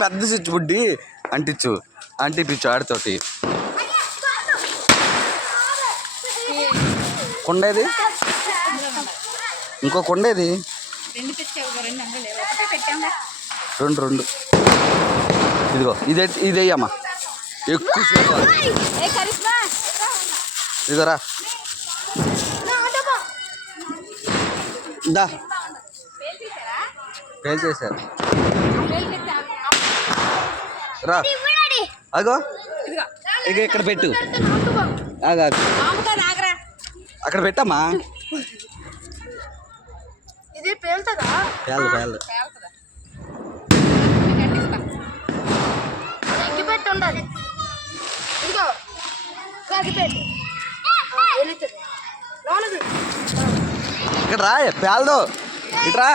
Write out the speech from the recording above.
పెద్ద స్విచ్ బుడ్డి అంటిపించు ఆడితోటి. కొండేది ఇంకో కొండేది రెండు ఇదిగో ఇది అయ్యమ్మా ఎక్కువ ఇదిగోరా దా ఫెయిల్ చేశారు రా అగో ఇక ఇక్కడ పెట్టు అక్కడ పెట్టమ్మా. ఇది పేలుతుందా? పేలు ఎగ్గిపెట్టి ఉండాలి. ఇదిగో ఎగ్గిపెట్టి ఇక్కడ రా పేలదు ఇట్రా.